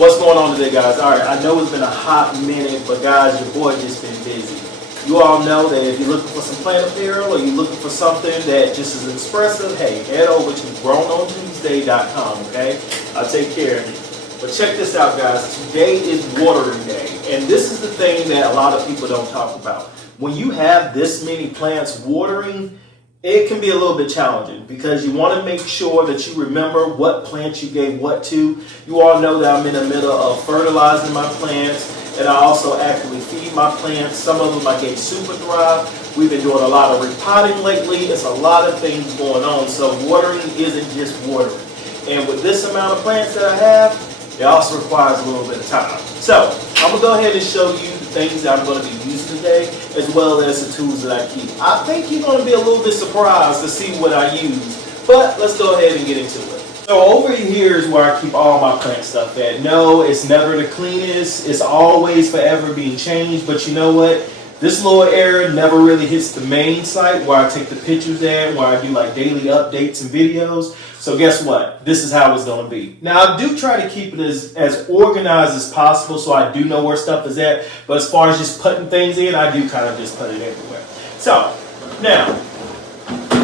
What's going on today, guys? All right, I know it's been a hot minute, but guys, your boy just been busy. You all know that if you're looking for some plant apparel or you're looking for something that just is expressive, hey, head over to grownontuesday.com, okay? I'll take care of you. But check this out, guys. Today is watering day, and this is the thing that a lot of people don't talk about. When you have this many plants watering, it can be a little bit challenging because you want to make sure that you remember what plants you gave what to. You all know that I'm in the middle of fertilizing my plants, and I also actively feed my plants. Some of them I gave Super Thrive. We've been doing a lot of repotting lately. It's a lot of things going on, so watering isn't just watering. And with this amount of plants that I have, it also requires a little bit of time. So I'm going to go ahead and show you the things that I'm going to be using today, as well as the tools that I keep. I think you're going to be a little bit surprised to see what I use, but let's go ahead and get into it. So over here is where I keep all my plant stuff at. No, it's never the cleanest. It's always forever being changed, but you know what? This little area never really hits the main site where I take the pictures at, where I do like daily updates and videos. So guess what? This is how it's going to be. Now, I do try to keep it as organized as possible so I do know where stuff is at. But as far as just putting things in, I do kind of just put it everywhere. So, now,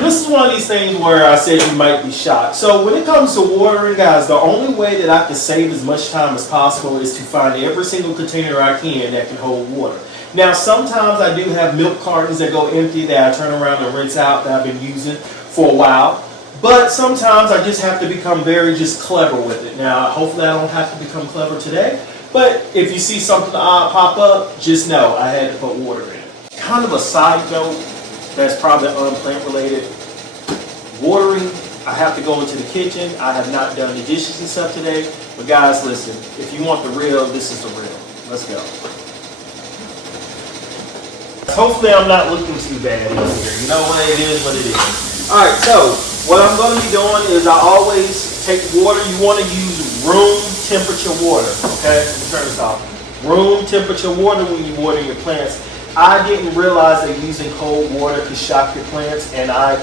this is one of these things where I said you might be shocked. So when it comes to watering, guys, the only way that I can save as much time as possible is to find every single container I can that can hold water. Now, sometimes I do have milk cartons that go empty that I turn around and rinse out that I've been using for a while. But sometimes I just have to become very just clever with it. Now, hopefully I don't have to become clever today. But if you see something odd pop up, just know I had to put water in it. Kind of a side note that's probably unplant related. Watering, I have to go into the kitchen. I have not done the dishes and stuff today. But guys, listen, if you want the real, this is the real. Let's go. Hopefully I'm not looking too bad in here. You know what, it is what it is. All right, so what I'm going to be doing is I always take water. You want to use room temperature water, okay? Let me turn this off. Room temperature water when you water your plants. I didn't realize that using cold water could shock your plants, and I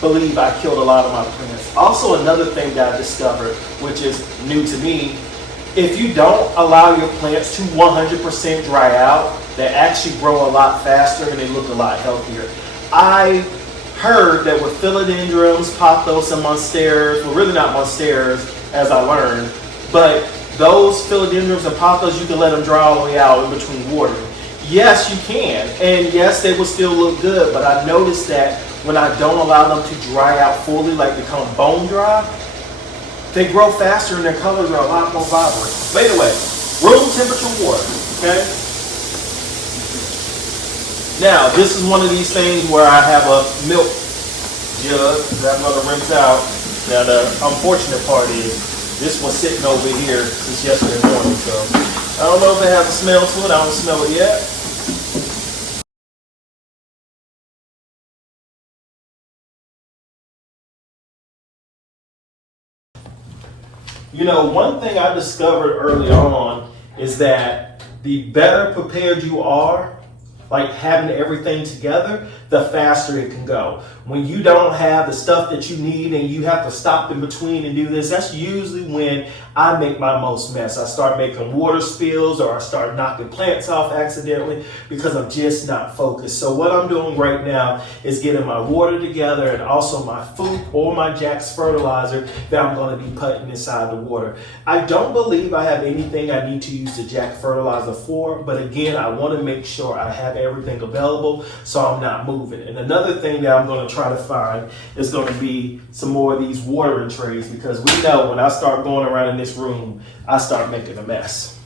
believe I killed a lot of my plants. Also, another thing that I discovered, which is new to me, if you don't allow your plants to 100% dry out, they actually grow a lot faster and they look a lot healthier. I heard that with philodendrons, pothos, and monsteras, well, really not monsteras, as I learned, but those philodendrons and pothos, you can let them dry all the way out in between watering. Yes, you can, and yes, they will still look good, but I noticed that when I don't allow them to dry out fully, like become bone dry, they grow faster and their colors are a lot more vibrant. But anyway, room temperature water, okay? Now, this is one of these things where I have a milk jug that I'm going to rinse out. Now, the unfortunate part is this was sitting over here since yesterday morning, so I don't know if it has a smell to it. I don't smell it yet. You know, one thing I discovered early on is that the better prepared you are, like having everything together, the faster it can go. When you don't have the stuff that you need and you have to stop in between and do this, that's usually when I make my most mess. I start making water spills or I start knocking plants off accidentally because I'm just not focused. So what I'm doing right now is getting my water together and also my food or my Jack's fertilizer that I'm going to be putting inside the water. I don't believe I have anything I need to use the Jack fertilizer for, but again, I want to make sure I have everything available so I'm not moving. And another thing that I'm going to try to find is going to be some more of these watering trays, because we know when I start going around in this room, I start making a mess.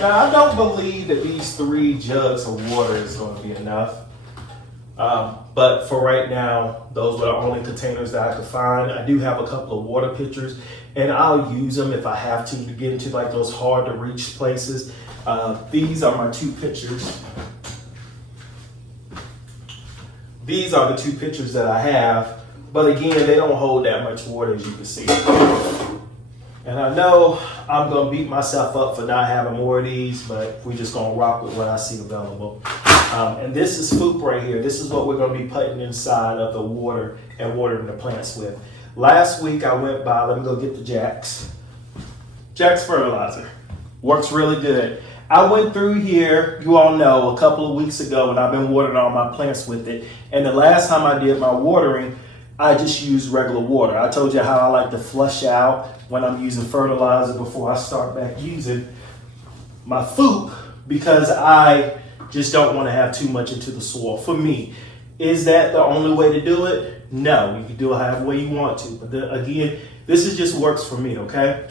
Now, I don't believe that these 3 jugs of water is going to be enough. But for right now, those were the only containers that I could find. I do have a couple of water pitchers, and I'll use them if I have to get into like those hard to reach places. These are my 2 pitchers. These are the 2 pitchers that I have, but again, they don't hold that much water, as you can see. And I know I'm going to beat myself up for not having more of these, but we're just going to rock with what I see available. And this is FOOP right here. This is what we're going to be putting inside of the water and watering the plants with. Last week I went by, let me go get the Jack's fertilizer. Works really good. I went through here, you all know, a couple of weeks ago, and I've been watering all my plants with it. And the last time I did my watering, I just used regular water. I told you how I like to flush out when I'm using fertilizer before I start back using my food, because I just don't want to have too much into the soil. For me, is that the only way to do it? No, you can do it however way you want to. But again, this is just works for me, okay?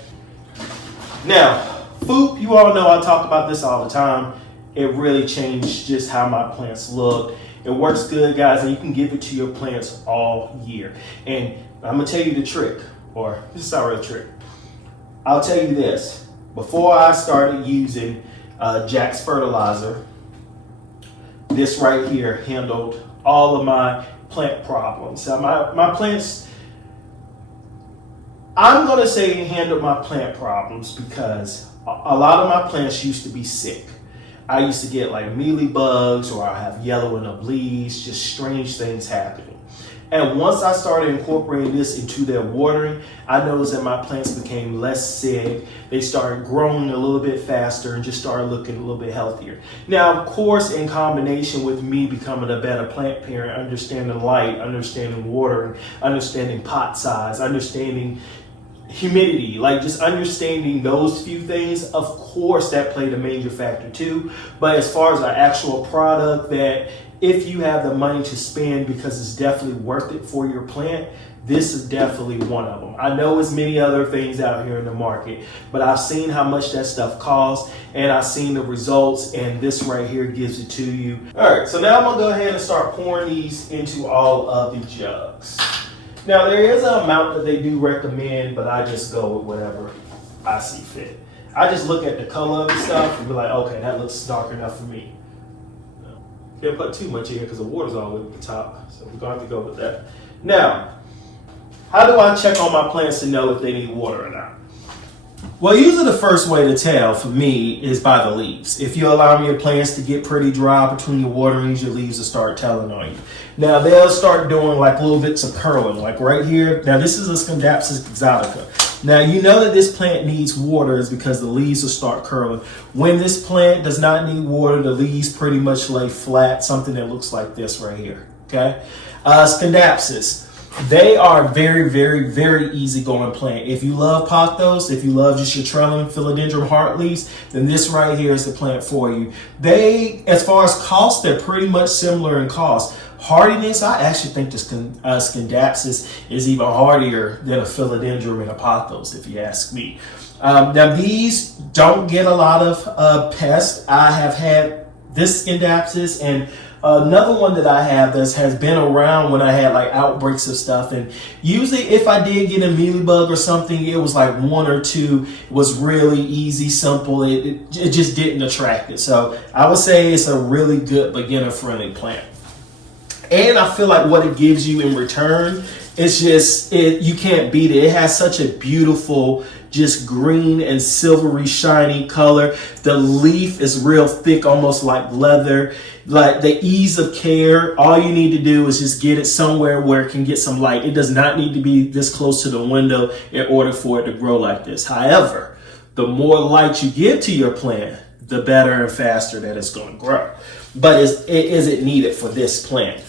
Now, food, you all know I talk about this all the time. It really changed just how my plants look. It works good, guys, and you can give it to your plants all year. And I'm gonna tell you the trick, or this is not really a trick. I'll tell you this. Before I started using Jack's fertilizer, this right here handled all of my plant problems. So my plants, I'm gonna say handled my plant problems because a lot of my plants used to be sick. I used to get like mealy bugs, or I have yellowing of leaves, just strange things happening. And once I started incorporating this into their watering, I noticed that my plants became less sick. They started growing a little bit faster and just started looking a little bit healthier. Now, of course, in combination with me becoming a better plant parent, understanding light, understanding watering, understanding pot size, understanding humidity, like just understanding those few things, of course that played a major factor too. But as far as an actual product that if you have the money to spend because it's definitely worth it for your plant, this is definitely one of them. I know there's many other things out here in the market, but I've seen how much that stuff costs and I've seen the results, and this right here gives it to you. All right, so now I'm gonna go ahead and start pouring these into all of the jugs. Now, there is an amount that they do recommend, but I just go with whatever I see fit. I just look at the color of the stuff and be like, okay, that looks dark enough for me. Can't put too much in here because the water's all the way at the top, so we're going to have to go with that. Now, how do I check on my plants to know if they need water or not? Well, usually the first way to tell for me is by the leaves. If you allow your plants to get pretty dry between your waterings, your leaves will start telling on you. Now, they'll start doing like little bits of curling, like right here. Now, this is a Scindapsus exotica. Now, you know that this plant needs water is because the leaves will start curling. When this plant does not need water, the leaves pretty much lay flat, something that looks like this right here, okay? Scindapsus. They are very, very, very easygoing plant. If you love pothos, if you love just your trailing philodendron heart leaves, then this right here is the plant for you. They, as far as cost, they're pretty much similar in cost. Hardiness, I actually think the Scindapsus is even hardier than a philodendron and a pothos, if you ask me. Now, these don't get a lot of pests. I have had this Scindapsus and another one that I have that has been around when I had like outbreaks of stuff, and usually if I did get a mealybug or something, it was like one or two. It was really easy, simple. It just didn't attract it. So I would say it's a really good beginner friendly plant. And I feel like what it gives you in return, it's just, you can't beat it. It has such a beautiful, just green and silvery, shiny color. The leaf is real thick, almost like leather. Like the ease of care, all you need to do is just get it somewhere where it can get some light. It does not need to be this close to the window in order for it to grow like this. However, the more light you give to your plant, the better and faster that it's going to grow. But is it needed for this plant?